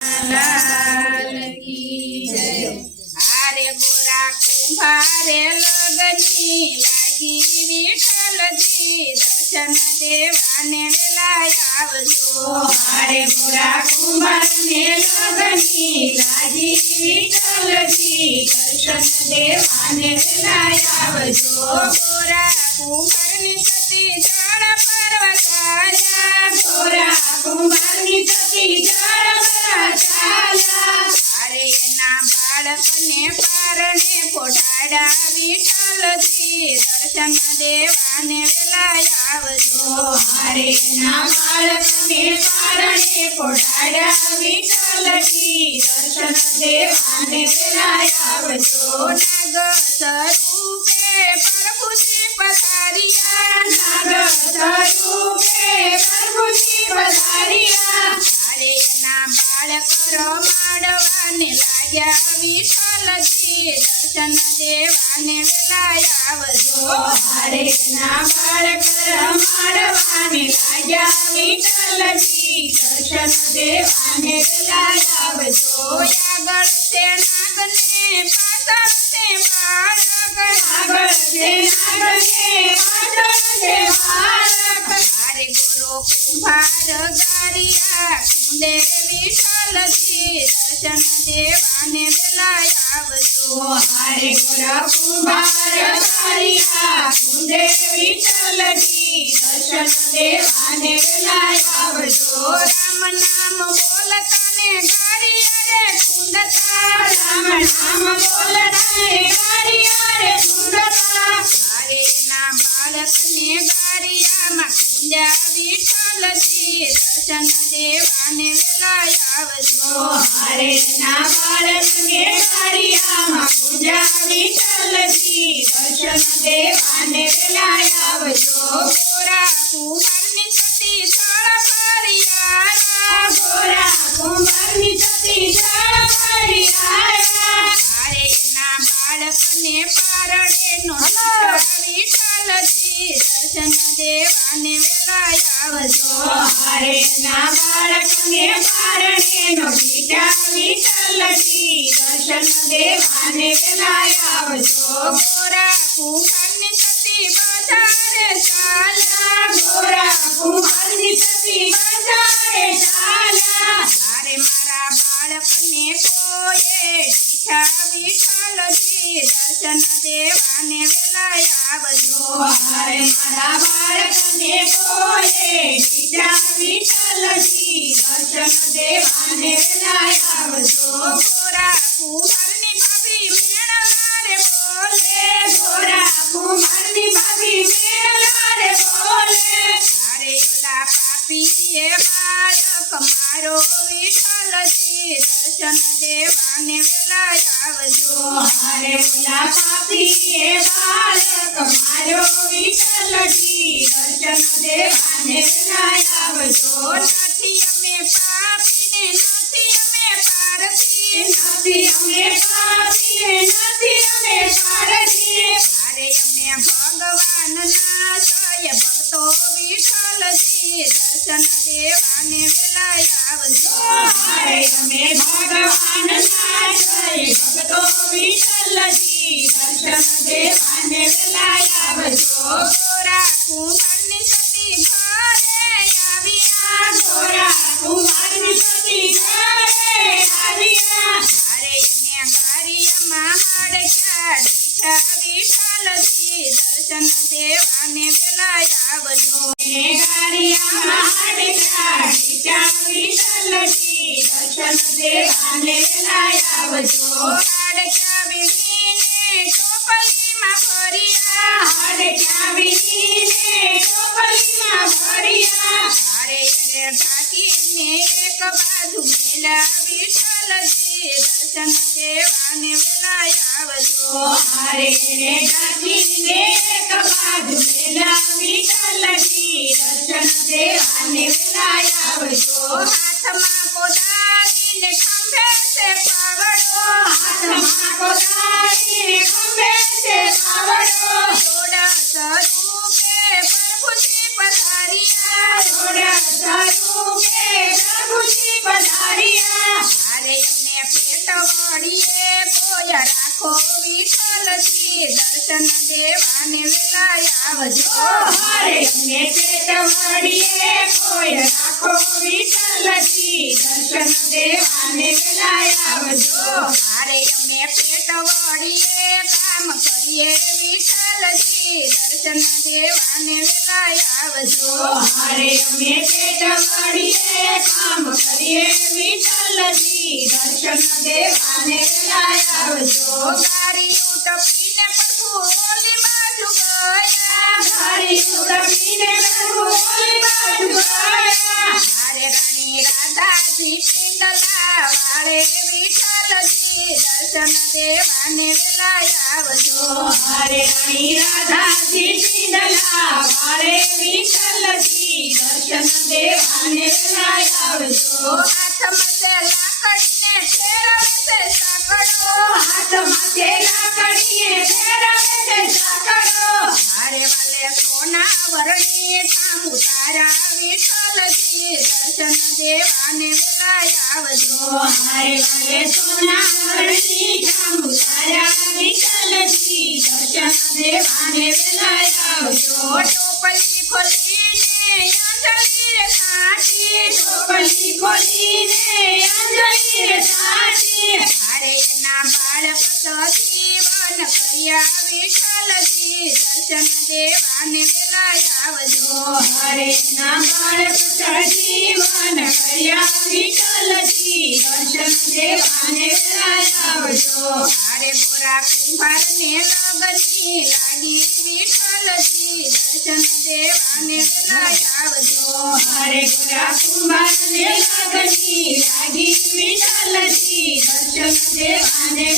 लाल की जय। आरे गोरा कुंभारे लगनी लागी विठ्ठलजी दर्शन देवाने वेलाय आवजो। आरे गोरा कुंभारने लगनी लागी विठ्ठलजी दर्शन देवाने वेलाय आवजो। गोरा कुंभारनी सती जळ परवताल्या गोरा कुंभारनी सती जळ परवताल्या। अरे एना बाळकने पारणे पोटाड्या विठ्ठलजी दर्शन देवाने वेलाय आवजो। अरे ना बाळकने पारणे पोटाड्या विठ्ठलजी दर्शन देवाने वेलाय आवजो। नाग स्वरूपे प्रभुची पधारिया नाग स्वरूपे प्रभुची पधारिया। अरे एना बाळक रमाडवाने लाग्या विठ्ठलजी दर्शन देवाने वेलाय आवजो। अरे ना बाळक रमाडवाने लाग्या विठ्ठलजी दर्शन देवाने वेलाय आवजो। या गळसे नागने पातळसे बाळक नागसे नागने पातळसे बाळक। अरे गुरु कुंभार गाडिया कुंदे विठ्ठलजी दर्शन देवाने वेलाय आवजो। अरे गोरा कुंभार गाडिया कुंदे विठ्ठलजी दर्शन देवाने वेलाय आवजो। राम नाम बोलताने गाडिया रे कुंदता राम नाम बोलताने गाडिया रे कुंदता। अरे ना बाळकने गाडिया मा कुंद्या विठ्ठलजी दर्शन देवाने वेलाय आवजो। अरे ना बाळकने गाडिया मा कुंद्या विठ्ठलजी दर्शन देवाने वेलाय आवजो। गोरा कुंभारनी सती जळ परियाया गोरा कुंभारनी सती जळ परियाया। अरे ना बाळकने पारणे नो विठ्ठलजी दर्शन देवाने वेलाय आवजो। अरे ना बाळकने पारणे नो विठ्ठलजी दर्शन देवाने वेलाय आवजो। गोरा कुंभारनी सती बजारे चाल्या गोरा कुंभारनी सती बजारे चाल्या। अरे मारा बाळकने कोये विठा विठ्ठलजी दर्शन देवाने वेलाय आवजो। अरे मारा बाळकने कोये विठा विठ्ठलजी दर्शन देवाने वेलाय आवजो। गोरा कुंभारनी भाभी मेळला रे बोले गोरा कुंभारनी भाभी मेळला रे बोले। अरे ओला पापीए बाळक मारो विठ्ठलजी दर्शन देवाने वेलाय आवजो। अरे ओला पापीए बाळक मारो विठ्ठलजी दर्शन देवाने वेलाय आवजो। નથી અમે પાપીને નથી અમે પારસી નથી અમે પાપીએ નથી અમે પારસીએ। અરે અમે ભગવાનના સય ભક્તો વિઠ્ઠલજી દર્શન દેવાને વેલાય આવજો। અરે અમે ભગવાનના જય ભક્તો વિઠ્ઠલજી દર્શન દેવાને વેલાય આવજો। ગોરા કુંભારની સતી ઘરે આવ્યા ગોરા કુંભારની સતી ઘરે આવ્યા। અરે એને ગારિયામાં હાડક્યા દીઠા વિઠ્ઠલજી દર્શન દેવાને વેલાય આવજો। એને ગારિયામાં હાડક્યા દીઠા વિઠ્ઠલજી દર્શન દેવાને વેલાય આવજો। હાડક્યા વીણીને ટોપલીમાં ભર્યા હાડક્યા વીણીને ટોપલીમાં ભર્યા। અરે એને ઢાંકીને એક બાજુ મેલ્યા વિઠ્ઠલજી દર્શન દેવાને વેલાય આવજો। અરે એને ઢાંકીને એક બાજુ મેલ્યા વિઠ્ઠલજી દર્શન દેવાને વેલાય આવજો। હાથમાં કોદાળીને ખંભે છે પાવડો હાથમાં કોદાળીને ખંભે છે પાવડો। જોડા સ્વરૂપે પ્રભુજી પધાર્યા જોડા સ્વરૂપે પ્રભુજી પધાર્યા। પેટ વળીએ કોઈ રાખો વિઠ્ઠલજી દર્શન દેવાને વેલા આવજો હરે અમને પેટ વળીએ કોઈ રાખો વિઠ્ઠલજી દર્શન દેવાને વેલા આવજો હારે અમે પેટ વળીએ કામ કરીએ વિઠ્ઠલજી દર્શન દેવાને વેલા આવજો હરે અમે પેટ વળીએ કામ કરીએ વિઠ્ઠલજી દર્શન દેવાને વેલા આવજો ગાડી ઉટપીને પ્રભુ ઓલી બાજુ ગયા તારી ઉડપીને પ્રભુ ઓલી બાજુ ગયા હારે રાણી રાધાજી પિંડલા વાળે વિઠ્ઠલજી દર્શન દેવાને વેલા આવજો હરે રાણી રાધાજી પિંડલા વાળે વિઠ્ઠલજી દર્શન દેવાને વેલા આવજો હાથમાં છે લાકડીને ફેરવે છે સાકડો હાથમાં છે લાકડીએ ફેરવે છે સાકડો હારે વાલે સોના વરણી ઠામ તારા વિઠ્ઠલજી દર્શન દેવાને વેલા આવજો હરે વાલે સોના વરણી ઠામ તારા વિઠ્ઠલજી દર્શન દેવાને વેલા આવજો ટોપલી ખોલીને અંજલિ રે સાચી ટોપલી ખોલીને અંજલિ રે સાચી હારે એના બાળક સજીવન કર્યા વિઠ્ઠલજી દર્શન દેવાને વેલા આવજો હરે ના બાળક સજીવન કર્યા વિઠ્ઠલજી દર્શન દેવાને વેલા આવજો હારે ગોરા કુંભારને લગની લાગી વિઠ્ઠલજી દર્શન દેવાને વેલા આવજો હરે ગોરા કુંભારને લાગણી લાગી વિઠ્ઠલજી દર્શન દેવાને